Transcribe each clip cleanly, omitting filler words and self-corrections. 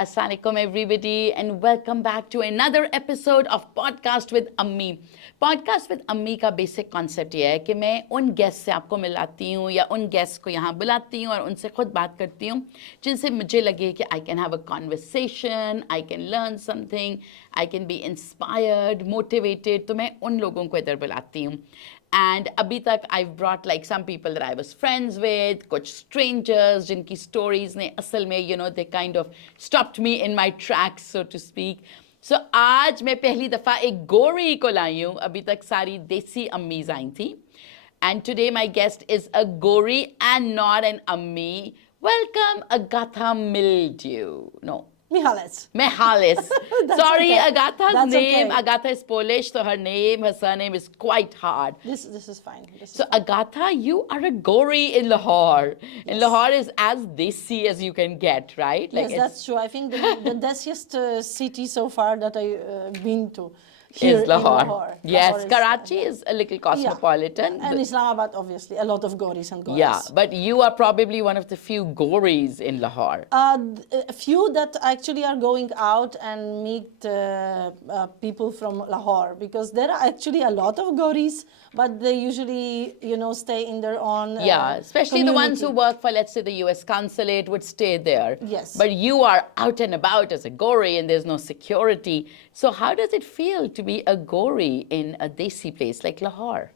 Assalamualaikum everybody and welcome back to another episode of Podcast with Ammi. Podcast with Ammi का basic concept ये है कि मैं उन guests से आपको मिलाती हूँ या उन guests को यहाँ बुलाती हूँ और उनसे खुद बात करती हूँ जिनसे मुझे लगे कि I can have a conversation, I can learn something, I can be inspired, motivated. तो मैं उन लोगों को इधर बुलाती हूँ. And अभी तक I've brought like some people that I was friends with, कुछ strangers जिनकी stories ने असल में they kind of stopped me in my tracks so to speak. So आज मैं पहली दफ़ा एक गोरी को लाई हूँ. अभी तक सारी देसी अम्मीज़ आई थी. And today my guest is a Gori and not an Ammi. Welcome Agata Mildew. No. Mihalis. Sorry, okay. Agata's That's name. okay. Agata is Polish, so her surname is quite hard. This is fine. So Agata, you are a Gori in Lahore. Yes. And Lahore is as desi as you can get, right? Like yes, that's true. I think the desiest city so far that I've been to. Here is Lahore. In Lahore. Yes, Lahore Karachi is a little cosmopolitan. Yeah. And Islamabad, obviously, a lot of Goris and Goris. Yeah, but you are probably one of the few Goris in Lahore. A few that actually are going out and meet people from Lahore, because there are actually a lot of Goris, but they usually, stay in their own yeah, especially community. The ones who work for, let's say, the US consulate would stay there. Yes. But you are out and about as a Gori and there's no security. So how does it feel to be a Gori in a desi place like Lahore?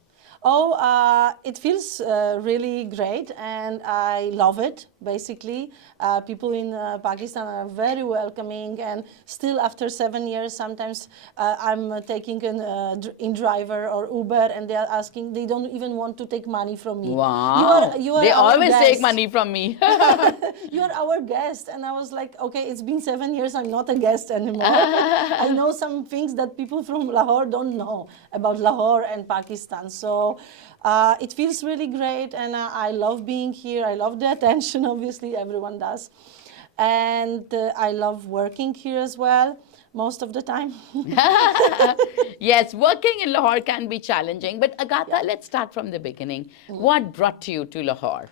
Oh, it feels really great and I love it, basically. People in Pakistan are very welcoming, and still after 7 years, sometimes I'm taking an in-driver or Uber and they are asking, they don't even want to take money from me. Wow. You are they always guest. take money from me. You are our guest. And I was like, okay, it's been 7 years, I'm not a guest anymore. I know some things that people from Lahore don't know about Lahore and Pakistan. So it feels really great, and I love being here. I love the attention, obviously, everyone does. And I love working here as well, most of the time. Yes, working in Lahore can be challenging. But Agata, let's start from the beginning. What brought you to Lahore?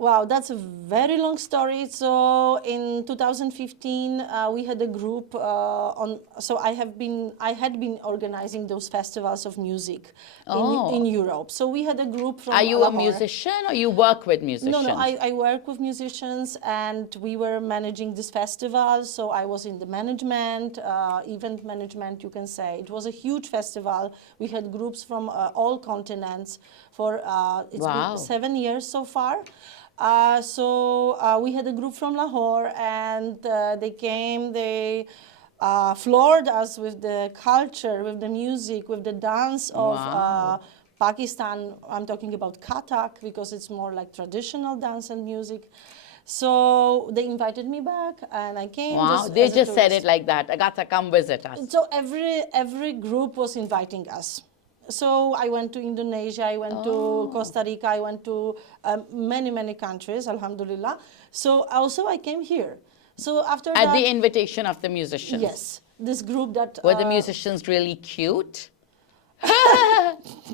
Wow, that's a very long story. So in 2015, we had a group So I had been organizing those festivals of music in Europe. So we had a group from. Are you Lahore. a musician or you work with musicians? No, I work with musicians, and we were managing this festival. So I was in the management, event management, you can say. It was a huge festival. We had groups from all continents for it's been 7 years so far. So we had a group from Lahore, and they came, they floored us with the culture, with the music, with the dance of Pakistan. I'm talking about Kathak, because it's more like traditional dance and music. So they invited me back, and I came. Wow, they just said it like that. Agata, come visit us. So every group was inviting us. So I went to Indonesia, I went to Costa Rica, I went to many countries, alhamdulillah. So also I came here. So after At the invitation of the musicians? Yes. This group that... Were the musicians really cute?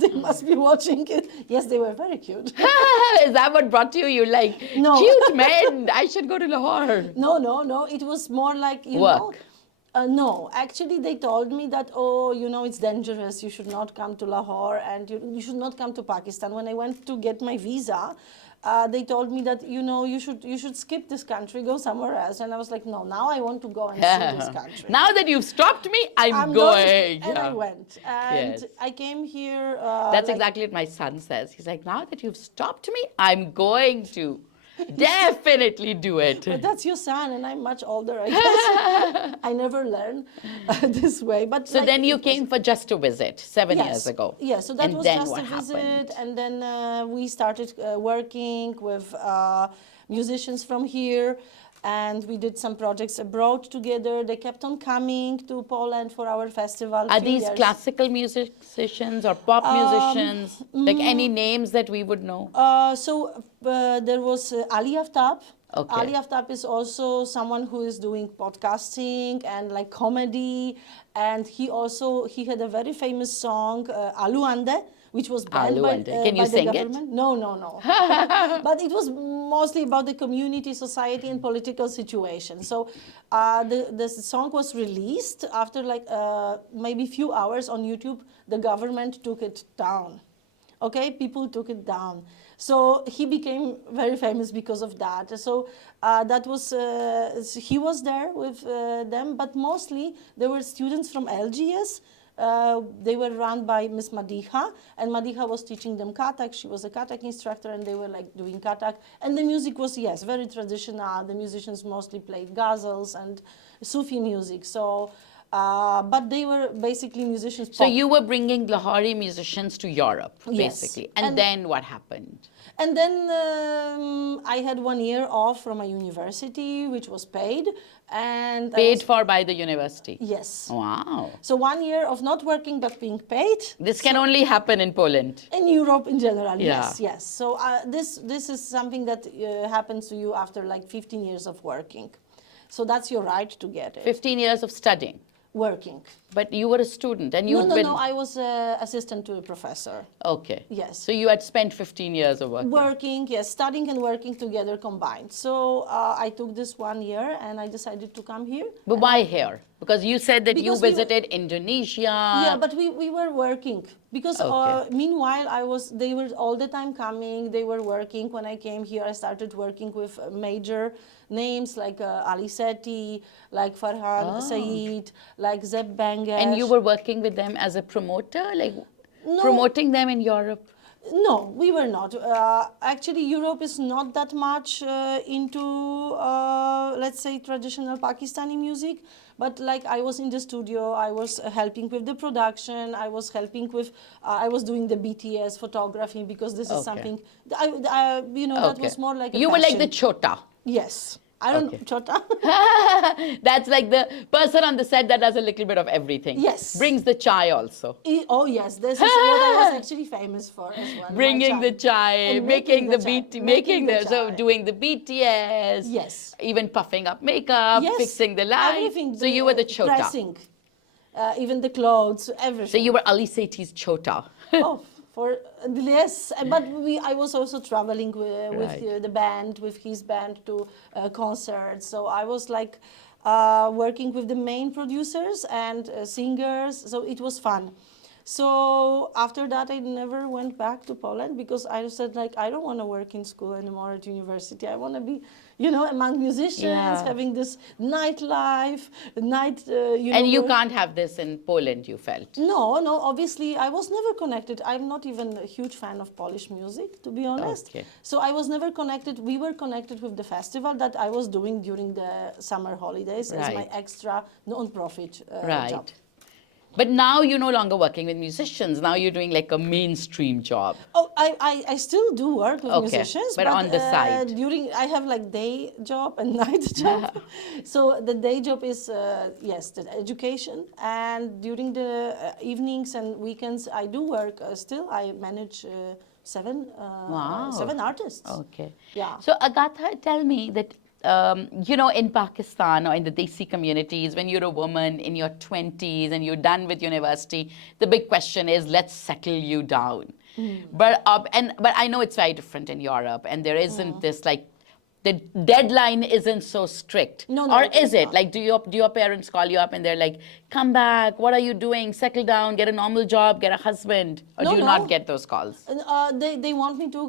They must be watching it. Yes, they were very cute. Is that what brought you? You're like, no. Cute men, I should go to Lahore. No. It was more like, you work. know... no, actually they told me that, it's dangerous, you should not come to Lahore, and you should not come to Pakistan. When I went to get my visa, they told me that, you should skip this country, go somewhere else. And I was like, no, now I want to go and see this country. Now that you've stopped me, I'm going. And I went. And I came here. That's exactly what my son says. He's like, now that you've stopped me, I'm going to. Definitely do it. But that's your son, and I'm much older, I guess. I never learned this way. But so then you came for just a visit 7 years ago. Yes, so that was just a visit, and then we started working with musicians from here, and we did some projects abroad together. They kept on coming to Poland for our festival. Are these classical musicians or pop musicians? Like any names that we would know? There was Ali Aftab. Okay. Ali Aftab is also someone who is doing podcasting and like comedy. And he had a very famous song, Alu Ande, which was banned Aloo ande. Can you by the sing it? government. No, no, no. But it was mostly about the community, society, and political situation. So the song was released after like maybe few hours on YouTube. The government took it down. Okay, people took it down. So he became very famous because of that. So that was he was there with them, but mostly there were students from LGS. They were run by Miss Madiha, and Madiha was teaching them Kathak. She was a Kathak instructor, and they were like doing Kathak. And the music was, yes, very traditional. The musicians mostly played ghazals and Sufi music. So, but they were basically musicians. So pop. you were bringing Lahori musicians to Europe, Yes. basically. And then what happened? And then I had 1 year off from my university, which was paid. And I Paid was- for by the university? Yes. Wow. So 1 year of not working but being paid. This can only happen in Poland. In Europe in general, Yeah. yes, yes. So this is something that happens to you after like 15 years of working. So that's your right to get it. 15 years of studying. Working. But you were a student and you'd No, been... no, I was assistant to a professor. Okay. Yes. So you had spent 15 years of working. Working, yes, studying and working together combined. So I took this 1 year and I decided to come here. But why here? Because you said that you Because we were- visited Indonesia. Yeah, but we were working because Okay. meanwhile they were all the time coming. They were working. When I came here, I started working with major names like Ali Sethi, like Farhan Saeed, like Zeb Banger. And you were working with them as a promoter, like No. promoting them in Europe? No, we were not. Actually, Europe is not that much into, let's say, traditional Pakistani music. But like I was in the studio, I was helping with the production. I was helping with, I was doing the BTS photography because this is Okay. something, that was more like a You were like the passion. chota. Yes. I don't Okay. know, Chota. That's like the person on the set that does a little bit of everything. Yes. Brings the chai also. Oh yes, this is what I was actually famous for as well. my Bringing the chai, And making the chai, BT, making the, so chai. doing the BTS. Yes. Even puffing up makeup, Yes, fixing the light. everything, So you were the chota. Pressing, even the clothes, everything. So you were Ali Sethi's chota. Oh, for yes, but I was also traveling with Right. the band, with his band to concerts. So I was like working with the main producers and singers. So it was fun. So after that, I never went back to Poland because I said like I don't want to work in school anymore at university. I want to be, among musicians, Yeah. having this nightlife, And you work. can't have this in Poland, you felt. No, obviously I was never connected. I'm not even a huge fan of Polish music, to be honest. Okay. So I was never connected. We were connected with the festival that I was doing during the summer holidays as my Right. extra non-profit Right. job. But now you're no longer working with musicians. Now you're doing like a mainstream job. Oh, I still do work with Okay, musicians, but on the side. I have like day job and night job. So the day job is yes, the education, and during the evenings and weekends I do work still. I manage seven Wow. 7 artists. Okay. Yeah. So Agatha, tell me that, in Pakistan or in the Desi communities, when you're a woman in your 20s and you're done with university, the big question is, let's settle you down. But I know it's very different in Europe, and there isn't this like, the deadline isn't so strict. No, or it is is it? not. Like, do your parents call you up and they're like, come back, what are you doing? Settle down, get a normal job, get a husband. Or No, do you no. not get those calls? And, they want me to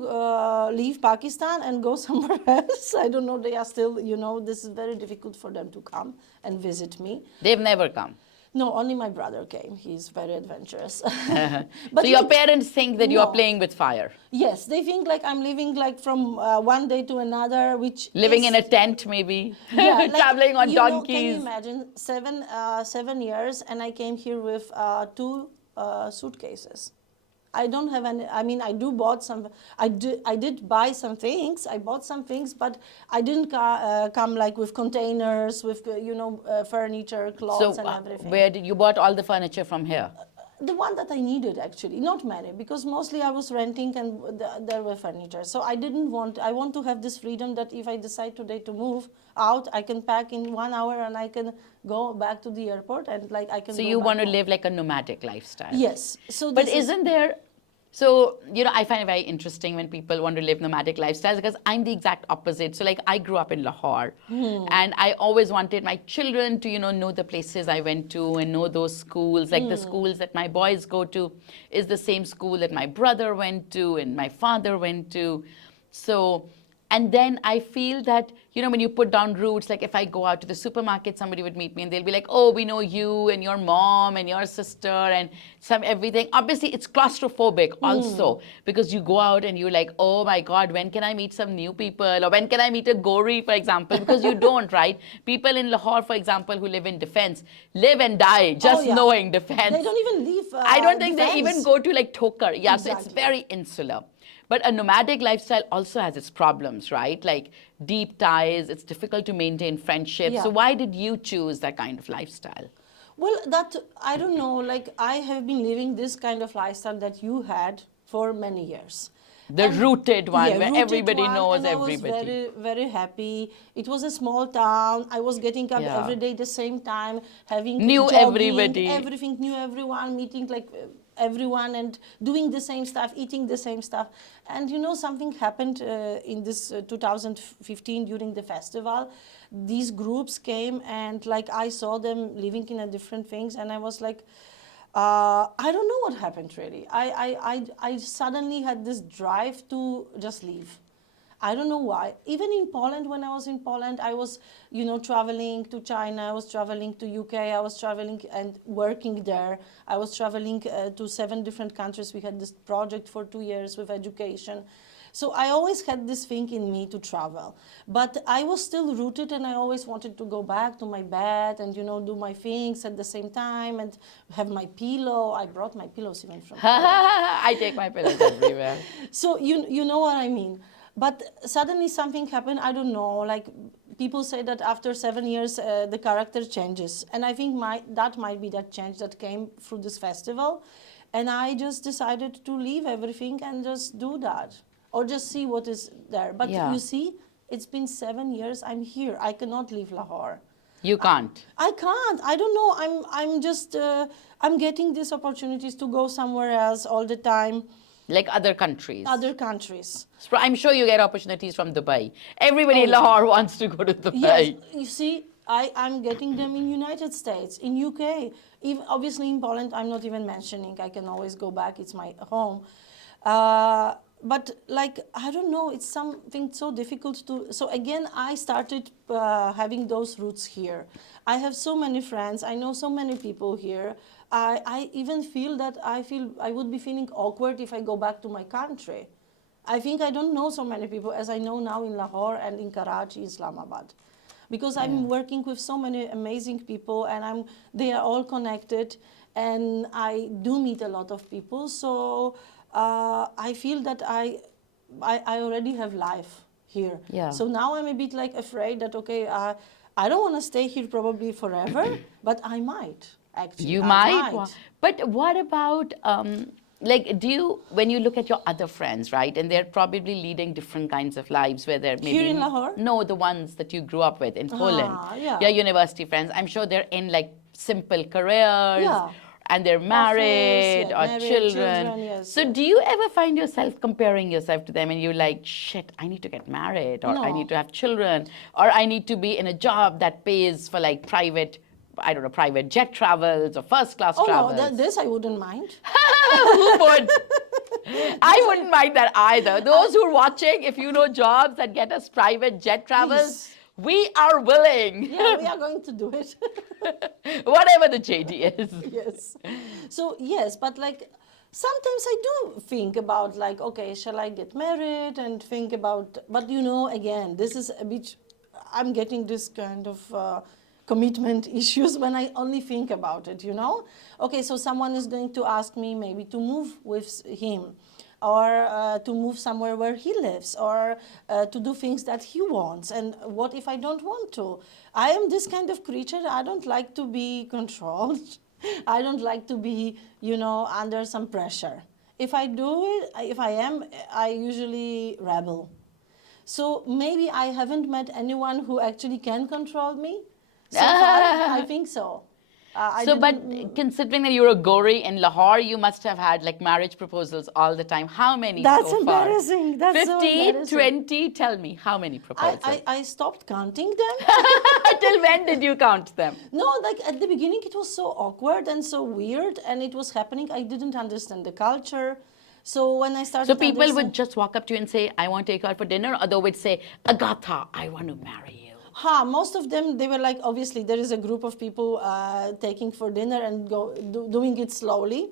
leave Pakistan and go somewhere else. I don't know. They are still, this is very difficult for them to come and visit me. They've never come. No, only my brother came. He's very adventurous. So your like, parents think that you're no. playing with fire. Yes, they think like I'm living like from one day to another, which Living is, in a tent, maybe. yeah, like, Traveling on can you donkeys. imagine 7 years, and I came here with 2 suitcases. I don't have any. I mean, I bought some. I did buy some things. I bought some things, but I didn't come like with containers, with furniture, clothes, So and everything. where did you bought all the furniture from here? The one that I needed, actually, not many, because mostly I was renting and there were furniture. So I want to have this freedom that if I decide today to move out, I can pack in 1 hour and I can go back to the airport and like I can So go you back want to home. live like a nomadic lifestyle. Yes. So But this is- isn't there So, I find it very interesting when people want to live nomadic lifestyles because I'm the exact opposite. So, like, I grew up in Lahore and I always wanted my children to, know the places I went to and know those schools. Like, the schools that my boys go to is the same school that my brother went to and my father went to. So, and then I feel that, when you put down roots, like if I go out to the supermarket, somebody would meet me and they'll be like, oh, we know you and your mom and your sister and some everything. Obviously, it's claustrophobic also because you go out and you're like, oh my God, when can I meet some new people? Or when can I meet a Gori, for example? Because you don't, right? People in Lahore, for example, who live in defense, live and die just yeah. knowing defense. They don't even leave I don't think they defense. even go to like Thokar. Yeah, so it's Exactly. very insular. But a nomadic lifestyle also has its problems, right? Like deep ties, it's difficult to maintain friendships. Yeah. So why did you choose that kind of lifestyle? Well, that, I don't know, like I have been living this kind of lifestyle that you had for many years. The rooted one, Yeah, where rooted everybody one, knows and I was everybody. very, very happy. It was a small town. I was getting up Yeah. every day the same time, having Knew jogging, everybody. everything, knew everyone, meeting like everyone and doing the same stuff, eating the same stuff. And something happened in this 2015 during the festival. These groups came and like I saw them living in a different things, and I was like, I don't know what happened really. I suddenly had this drive to just leave. I don't know why. Even in Poland, when I was in Poland, I was, traveling to China, I was traveling to UK, I was traveling and working there. I was traveling to 7 different countries. We had this project for 2 years with education. So I always had this thing in me to travel. But I was still rooted and I always wanted to go back to my bed and, do my things at the same time and have my pillow. I brought my pillows even from Poland. I take my pillows everywhere. So you know what I mean. But suddenly something happened. I don't know. Like people say that after 7 years the character changes, and I think that might be that change that came through this festival, and I just decided to leave everything and just do that, or just see what is there. But Yeah. you see, it's been 7 years. I'm here. I cannot leave Lahore. You can't. I can't. I don't know. I'm just I'm getting these opportunities to go somewhere else all the time. Like other countries. Other countries. So I'm sure you get opportunities from Dubai. Everybody in yeah. Lahore wants to go to Dubai. Yes, you see, I'm getting them in United States, in UK, obviously in Poland. I'm not even mentioning. I can always go back. It's my home. But like I don't know, it's something so difficult to. So again, I started having those roots here. I have so many friends. I know so many people here. I even feel that I would be feeling awkward if I go back to my country. I think I don't know so many people as I know now in Lahore and in Karachi, Islamabad, because I'm working with so many amazing people, and they are all connected, and I do meet a lot of people. So I feel that I already have life here. Yeah. So now I'm a bit like afraid that I don't want to stay here probably forever, but I might actually. You I might. But what about, like, when you look at your other friends, right, and they're probably leading different kinds of lives where they're maybe. Here in Lahore? No, the ones that you grew up with in Poland. Yeah. Your university friends. I'm sure they're in like simple careers. Yeah. And they're married or married, children. yes, So do you ever find yourself comparing yourself to them and you're like, shit, I need to get married, or I No. need to have children, or I need to be in a job that pays for like private jet travels or first class travels? No, this I wouldn't mind. Who would? I wouldn't mind that either. Those who are watching, if you know jobs that get us private jet travels, we are willing. Yeah, we are going to do it. Whatever the JD is. Yes. So yes, but like sometimes I do think about like, okay, shall I get married and think about, but again, this is a bit, I'm getting this kind of commitment issues when I only think about it, Okay, so someone is going to ask me maybe to move with him, or to move somewhere where he lives, or to do things that he wants. And what if I don't want to? I am this kind of creature. I don't like to be controlled. I don't like to be, under some pressure. If I do it, I usually rebel. So maybe I haven't met anyone who actually can control me. So far, I think so. I So, but didn't. considering that you're a Gori in Lahore, you must have had like marriage proposals all the time. How many That's so far? embarrassing. That's so 15, embarrassing. 20? Tell me, how many proposals? I stopped counting them. Till when did you count them? No, like at the beginning it was so awkward and so weird, and it was happening. I didn't understand the culture. So when I started So people would understand, just walk up to you and say, I want to take you out for dinner, or they would say, Agata, I want to marry you. most of them, they were like, obviously there is a group of people taking for dinner and doing it slowly.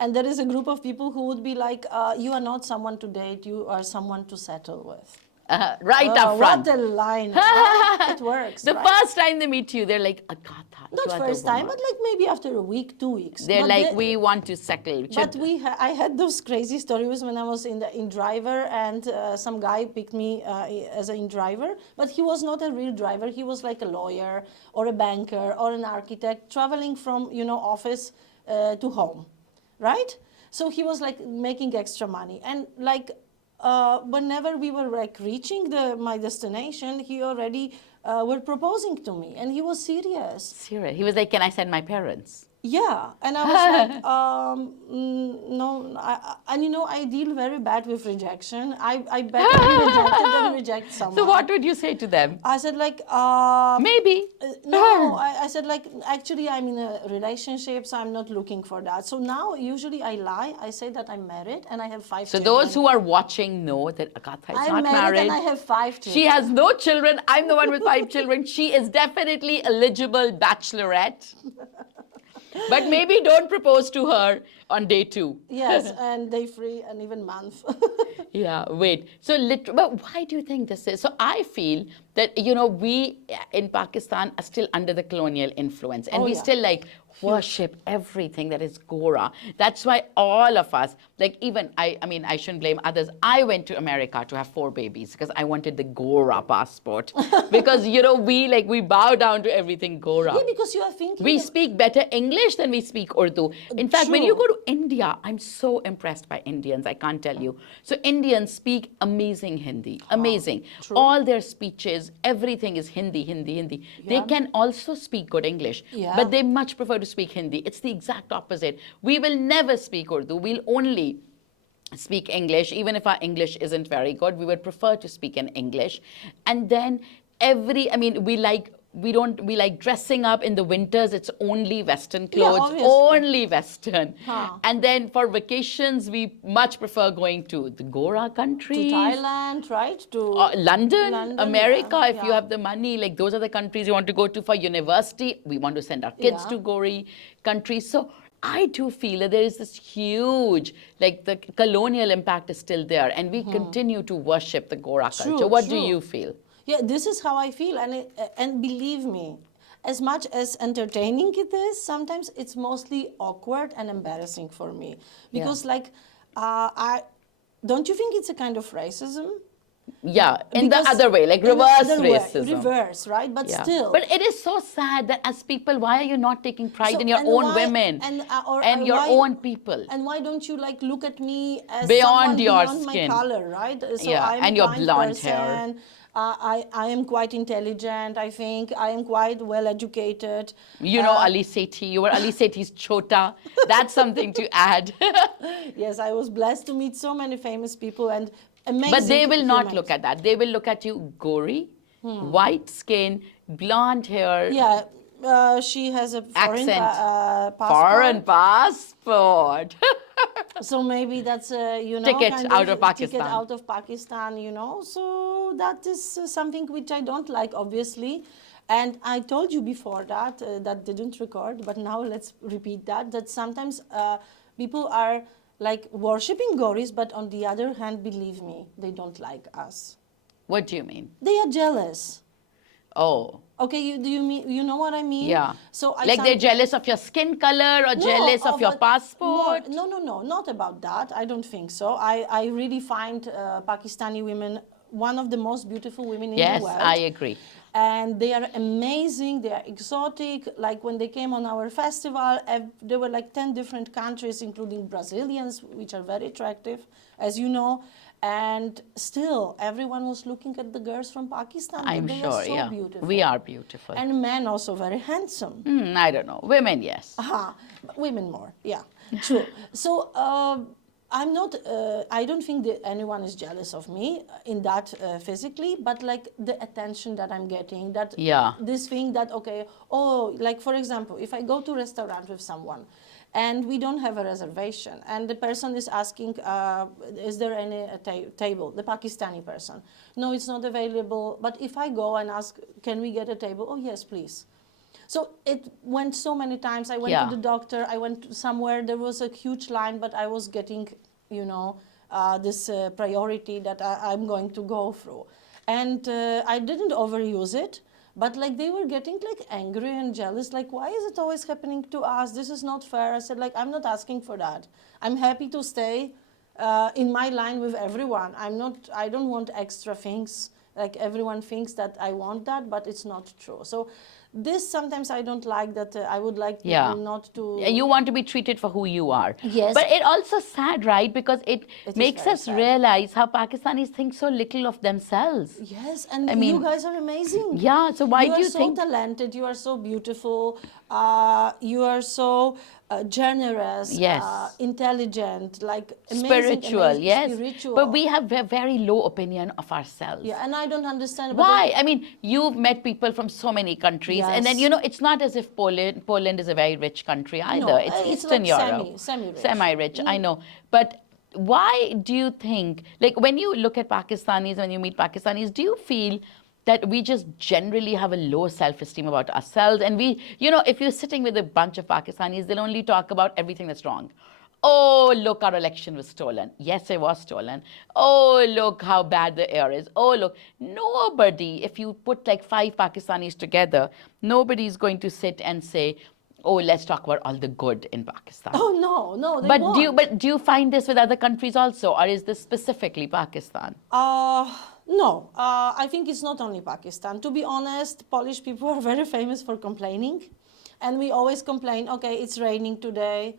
And there is a group of people who would be like, you are not someone to date, you are someone to settle with. Right up front. What a line. Huh? It works, The right? first time they meet you, they're like, Agata, you Not are first the time, woman. but like maybe after a week, 2 weeks. They're But like, we want to settle. But I had those crazy stories when I was in driver, and some guy picked me as a driver, but he was not a real driver. He was like a lawyer or a banker or an architect traveling from office to home, right? So he was like making extra money, and like whenever we were like reaching my destination, he already were proposing to me, and he was serious. Serious. He was like, can I send my parents? Yeah, and I was like, no, and I deal very bad with rejection. I better be rejected than reject someone. So what would you say to them? I said like, Maybe. no, I said like, actually I'm in a relationship, so I'm not looking for that. So now usually I lie. I say that I'm married and I have 5 So children. those who are watching know that Agatha is I'm not married and married. I have 5 children. She has no children. I'm the one with 5 children. She is definitely eligible bachelorette. But maybe don't propose to her on day 2. Yes, and day 3 and even month. Yeah, wait. So, but why do you think this is? So, I feel that, we in Pakistan are still under the colonial influence, and we yeah. still like worship everything that is Gora. That's why all of us, like even I mean, I shouldn't blame others. I went to America to have 4 babies because I wanted the Gora passport. Because, we bow down to everything Gora. Yeah, because you are thinking. We speak better English than we speak Urdu. In fact, when you True. go to India, I'm so impressed by Indians, I can't tell you. So Indians speak amazing Hindi, amazing. true. All their speeches, everything is Hindi, Hindi, Hindi. They Yeah. can also speak good English, Yeah. but they much prefer to speak Hindi. It's the exact opposite. We will never speak Urdu. We'll only speak English, even if our English isn't very good. We would prefer to speak in English. And then we like dressing up in the winters. It's only Western clothes, obviously. only Western. Huh. And then for vacations, we much prefer going to the Gora To countries. Thailand, right? To London, America, yeah, if you have the money, like those are the countries you want to go to for university. We want to send our kids Yeah. to Gori countries. So I do feel that there is this huge, like the colonial impact is still there, and we continue to worship the Gora culture. What do true. you feel? Yeah, this is how I feel, and believe me, as much as entertaining it is, sometimes it's mostly awkward and embarrassing for me, because don't you think it's a kind of racism? Yeah, in Because the other way, like in the reverse other way, racism. reverse, right? But Yeah. still. But it is so sad that as people, why are you not taking pride So, in your and own why- women or your why- own people? And why don't you like look at me as Beyond someone your beyond skin. my color, right? So Yeah, I'm and a your kind blonde person. hair. I am quite intelligent. I think I am quite well educated. You know Ali Sethi, you were Ali Sethi's chota. That's something to add. Yes, I was blessed to meet so many famous people and amazing. But they will not humans. look at that. They will look at you Gori, white skin, blonde hair, Yeah, she has a foreign accent, passport. foreign passport. So maybe that's a Ticket kind out of ticket Pakistan. out of Pakistan. So that is something which I don't like, obviously. And I told you before that that didn't record, but now let's repeat that sometimes people are like worshipping Goris, but on the other hand, believe me, they don't like us. What do you mean? They are jealous. Oh. Okay, you know what I mean? Yeah. So like they're jealous of your skin color or jealous of your but passport? No, not about that. I don't think so. I really find Pakistani women one of the most beautiful women in Yes, the world. I agree. And they are amazing. They are exotic. Like when they came on our festival, there were like 10 different countries, including Brazilians, which are very attractive, as you know. And still, everyone was looking at the girls from Pakistan. I'm They sure, are so yeah. beautiful. We are beautiful. And men also very handsome. I don't know. Women, yes. But women more, yeah, true. So I'm not. I don't think that anyone is jealous of me in that physically, but like the attention that I'm getting, that Yeah. this thing that okay, oh, like for example, if I go to a restaurant with someone, and we don't have a reservation, and the person is asking, is there any table? The Pakistani person, no, it's not available. But if I go and ask, can we get a table? Oh yes, please. So it went so many times. I went Yeah. to the doctor. I went somewhere. There was a huge line, but I was getting, this priority that I'm going to go through. And I didn't overuse it, but like they were getting like angry and jealous. Like, why is it always happening to us? This is not fair. I said, like, I'm not asking for that. I'm happy to stay in my line with everyone. I don't want extra things. Like everyone thinks that I want that, but it's not true. So this sometimes I don't like that. I would like people Yeah. not to. You want to be treated for who you are. Yes. But it also sad, right? Because it It is makes very us sad. realize how Pakistanis think so little of themselves. Yes, and I you mean, guys are amazing. yeah, so why do you are so think- talented. You are so beautiful. You are so generous. Yes. Intelligent. Like amazing, Spiritual, amazing, yes. spiritual. But we have a very low opinion of ourselves. Yeah, and I don't understand but Why? I mean, you've met people from so many countries, and then Yes. it's not as if Poland is a very rich country either. No, It's it's Eastern like Europe, semi-rich. semi-rich. I know, but why do you think? Like when you look at Pakistanis, when you meet Pakistanis, do you feel that we just generally have a low self-esteem about ourselves? And we, if you're sitting with a bunch of Pakistanis, they'll only talk about everything that's wrong. Oh, look, our election was stolen. Yes, it was stolen. Oh, look how bad the air is. Oh, look. Nobody, if you put like 5 Pakistanis together, nobody's going to sit and say, oh, let's talk about all the good in Pakistan. Oh no, they But won't. do you find this with other countries also, or is this specifically Pakistan? No, I think it's not only Pakistan. To be honest, Polish people are very famous for complaining. And we always complain, okay, it's raining today.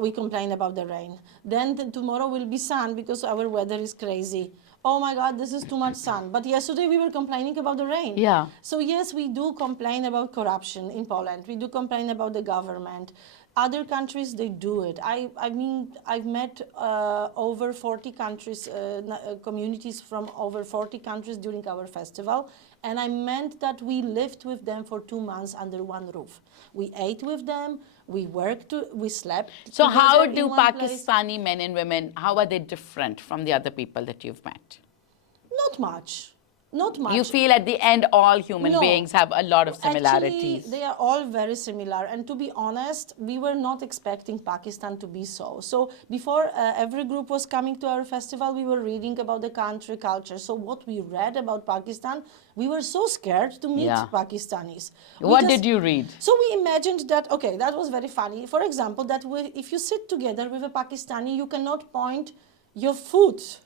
We complain about the rain. Then tomorrow will be sun because our weather is crazy. Oh my God, this is too much sun. But yesterday we were complaining about the rain. Yeah. So yes, we do complain about corruption in Poland. We do complain about the government. Other countries, they do it. I mean, I've met over 40 countries, communities from over 40 countries during our festival. And I meant that we lived with them for 2 months under one roof. We ate with them, we worked, we slept. So how together do in one place. Pakistani men and women, how are they different from the other people that you've met? Not much. Not much. You feel at the end all human No. beings have a lot of similarities. Actually, they are all very similar. And to be honest, we were not expecting Pakistan to be so. So before every group was coming to our festival, we were reading about the country culture. So what we read about Pakistan, we were so scared to meet Yeah. Pakistanis. What did you read? So we imagined that, okay, that was very funny. For example, that if you sit together with a Pakistani, you cannot point your foot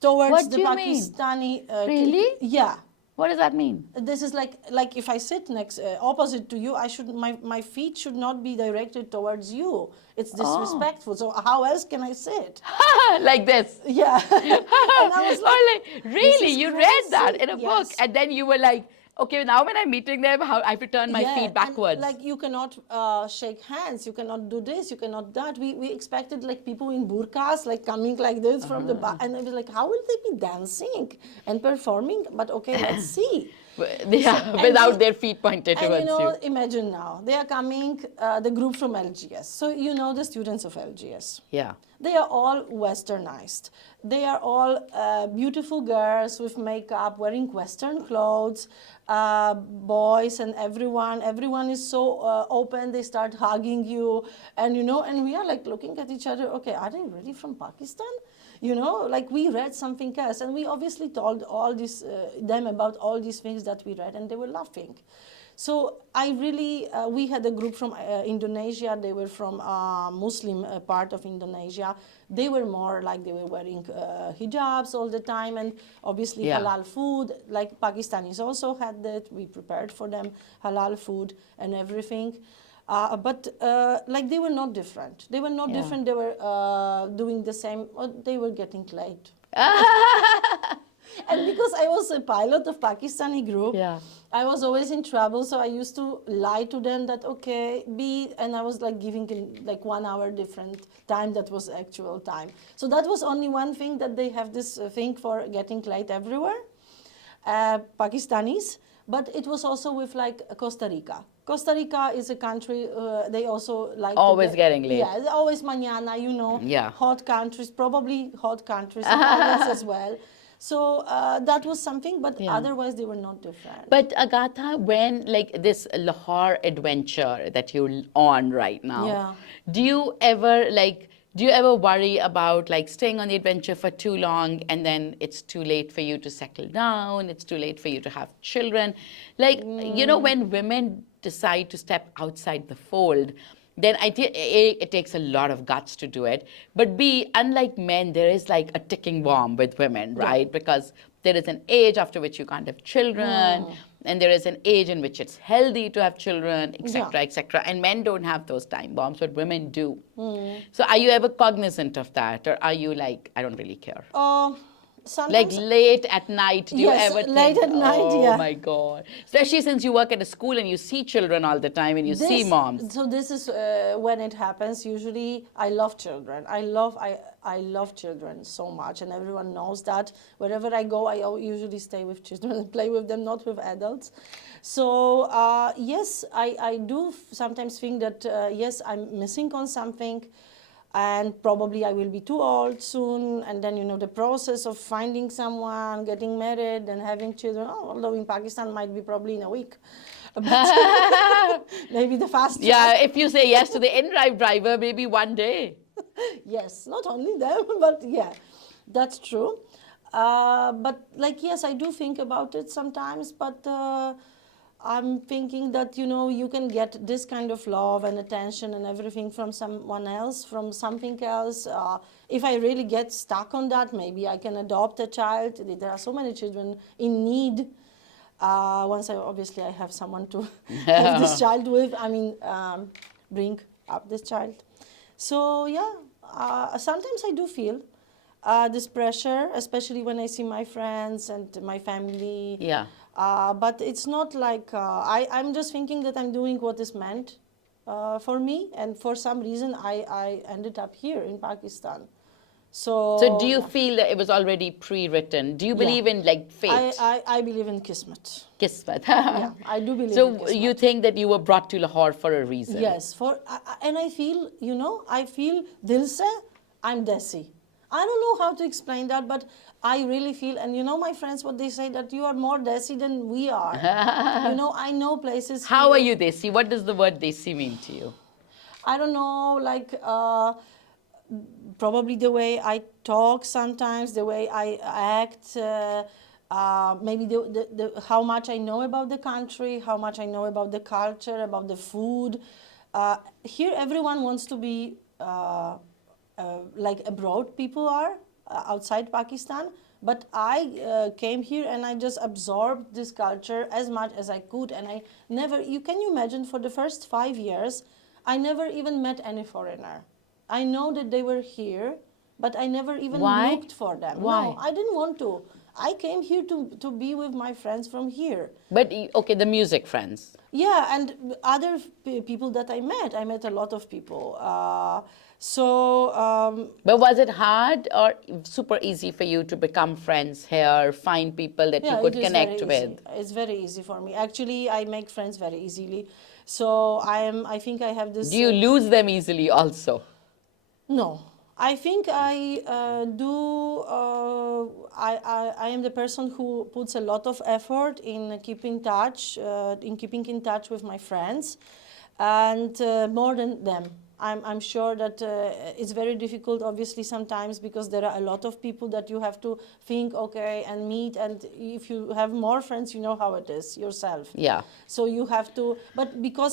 towards What the do you mean? Pakistani. Really? Yeah. What does that mean? This is like if I sit next opposite to you, my feet should not be directed towards you. It's disrespectful. So how else can I sit? Like this. Yeah. And I was Or like, like, really, is you read that crazy. in a book, Yes. and then you were like, okay, now when I'm meeting them, how I have to turn my Yeah, feet and, backwards. like you cannot shake hands, you cannot do this, you cannot that. We expected like people in burqas like coming like this from the back, and I was like, how will they be dancing and performing? But okay, let's see. Yeah, without their feet pointed And towards you. imagine now they are coming, the group from LGS. So the students of LGS. Yeah. They are all westernized. They are all beautiful girls with makeup, wearing Western clothes, boys and everyone. Everyone is so open. They start hugging you, and and we are like looking at each other. Okay, are they really from Pakistan? Like we read something else, and we obviously told all this them about all these things that we read, and they were laughing. So we had a group from Indonesia. They were from Muslim part of Indonesia. They were more like they were wearing hijabs all the time, and obviously Yeah. halal food. Like Pakistanis also had that. We prepared for them halal food and everything. But like they were not different. They were not Yeah. different. They were doing the same. Or they were getting late. And because I was a pilot of Pakistani group, Yeah. I was always in trouble. So I used to lie to them that okay, and I was like giving like 1 hour different time. That was actual time. So that was only one thing that they have this thing for getting late everywhere. Pakistanis, but it was also with like Costa Rica. Costa Rica is a country, they also like to Always getting late. Yeah, always mañana, you know, Yeah. hot countries, probably hot countries, and others as well. So that was something, but Yeah. otherwise they were not different. But Agatha, when like this Lahore adventure that you're on right now, Yeah. do you ever worry about like staying on the adventure for too long and then it's too late for you to settle down, it's too late for you to have children? Like, when women decide to step outside the fold, then A, it takes a lot of guts to do it. But B, unlike men, there is like a ticking bomb with women, right? Because there is an age after which you can't have children, and there is an age in which it's healthy to have children, etc., etc. And men don't have those time bombs, but women do. So are you ever cognizant of that, or are you like, I don't really care? Like Sometimes, late at night, do you yes, ever late think, at night, oh yeah. my God? Especially since you work at a school and you see children all the time and you see moms. So this is when it happens. Usually, I love children. I love children so much, and everyone knows that. Wherever I go, I usually stay with children and play with them, not with adults. So yes, I do sometimes think that yes, I'm missing on something. And probably I will be too old soon, and then the process of finding someone, getting married, and having children. Although in Pakistan might be probably in a week, but maybe the fast track. Yeah, if you say yes to the in-drive driver, maybe one day. Yes, not only them, but yeah, that's true. But like yes, I do think about it sometimes, but. I'm thinking that you can get this kind of love and attention and everything from someone else, from something else. If I really get stuck on that, maybe I can adopt a child. There are so many children in need. Once obviously I have someone to have this child with. I mean, bring up this child. So yeah, sometimes I do feel this pressure, especially when I see my friends and my family. Yeah. But it's not like I'm just thinking that I'm doing what is meant for me, and for some reason I ended up here in Pakistan. So do you feel that it was already pre-written? Do you believe in like fate? I believe in Kismet. Kismet. Yeah, I do believe in So Kismet. you think that you were brought to Lahore for a reason? Yes, and I feel, I feel dil se, I'm Desi. I don't know how to explain that, but I really feel, and my friends, what they say, that you are more Desi than we are. I know places. How are you Desi? What does the word Desi mean to you? I don't know, like probably the way I talk sometimes, the way I act, maybe how much I know about the country, how much I know about the culture, about the food. Here, everyone wants to be like abroad people are, outside Pakistan. But I came here and I just absorbed this culture as much as I could. And I never, can you imagine, for the first 5 years, I never even met any foreigner. I know that they were here, but I never even looked for them. Why? No, I didn't want to. I came here to be with my friends from here. But, okay, the music friends. Yeah, and other people that I met a lot of people. But was it hard or super easy for you to become friends here, find people that you could connect with? It's very easy for me. Actually, I make friends very easily. So I think I have this. Do you lose them easily also? No. I think I do. I am the person who puts a lot of effort in keeping in touch with my friends, and more than them. I'm sure that it's very difficult, obviously, sometimes, because there are a lot of people that you have to think, okay, and meet. And if you have more friends, you know how it is yourself. Yeah. So you have to, but because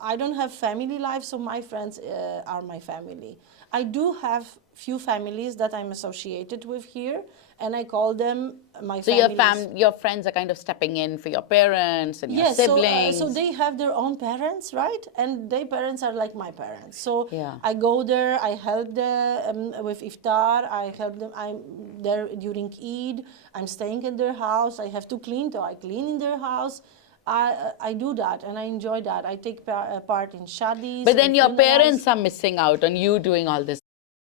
I don't have family life, so my friends are my family. I do have few families that I'm associated with here, and I call them my So families. your friends are kind of stepping in for your parents and your Yes, siblings. so they have their own parents, right? And their parents are like my parents. So Yeah. I go there, I help them with iftar, I help them. I'm there during Eid. I'm staying in their house. I have to clean, so I clean in their house. I do that and I enjoy that. I take part in shadis But and then your funerals. parents are missing out on you doing all this